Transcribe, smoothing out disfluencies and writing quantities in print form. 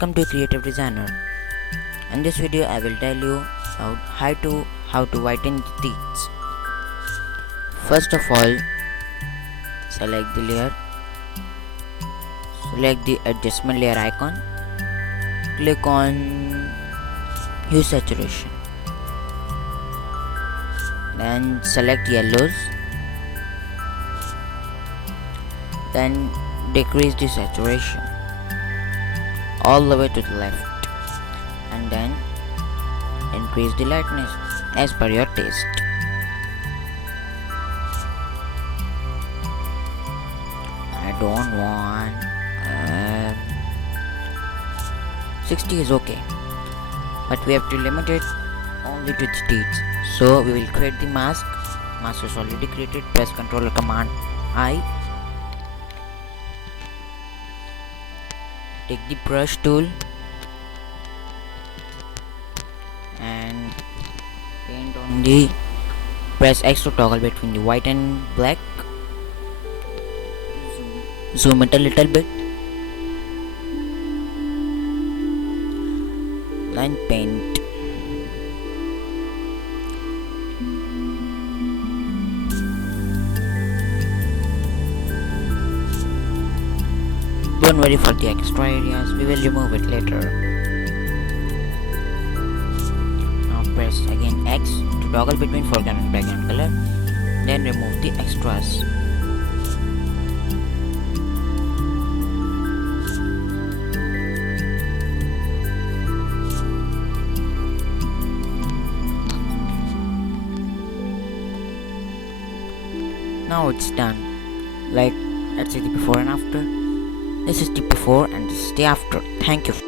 Welcome to Creative Designer. In this video I will tell you how to whiten the teeth. First of all, select the layer, select the adjustment layer icon, click on hue saturation, then select yellows, then decrease the saturation all the way to the left, and then increase the lightness as per your taste. I don't want 60 is okay, but we have to limit it only to the teeth. So we will create the mask. Mask is already created. Press Ctrl or Command I. Take the brush tool and paint on the, press X to toggle between the white and black. Zoom it a little bit, then paint. Don't worry for the extra areas, we will remove it later. Now press again X to toggle between foreground and background color, then remove the extras. Now it's done. Let's see the before and after. This is the before and this is the after. Thank you.